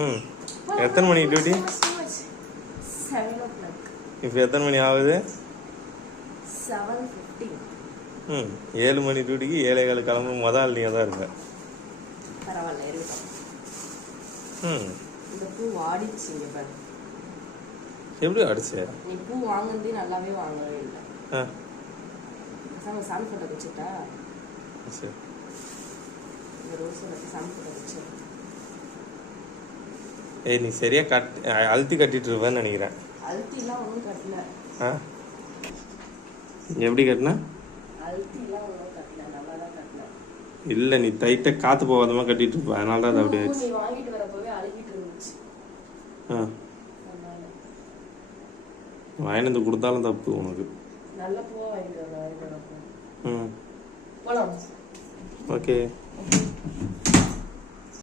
ம் எத்தனை மணிக்கு டியூட்டி? 7 o'clock. இப்போ எத்தனை மணி ஆகுது? 7:15. 7 மணி டியூட்டிக்கு 7:15 கிளம்பும். முதல் நீங்கள் தான் இருப்பேன். பரவாயில்ல இருக்கட்டும். இந்த பூ வாடிச்சு இங்க பாரு. எப்படி அடிச்சு? நீ பூ வாங்குனதே நல்லாவே வாங்கவே இல்லை. சாமி போட்டோ வச்சுட்டா? சரி. இந்த ரோஸ் வச்சு சாமி போட்டோ வச்சு. ஏய் நீ சரியா அழுத்தி கட்டிட்டு இருப்பேன்னு நினைக்கிறேன். அழுத்திலாம் ஒன்றும் கட்டல. எப்படி கட்டினா? அழுத்திலாம் ஒன்றும் கட்டல, நல்லா தான் கட்டினேன். இல்லை நீ டைட்டாக காற்று போகாதமா கட்டிட்டு இருப்ப, அதனால தான் அது அப்படியே ஆச்சு. நீ வாங்கிட்டு வரப்போவே அழுகிட்டு இருந்துச்சு. வாங்கிட்டு கொடுத்தாலும் தப்பு உனக்கு. நல்ல பூவா வாங்கிட்டு வரப்போ. ஓகே.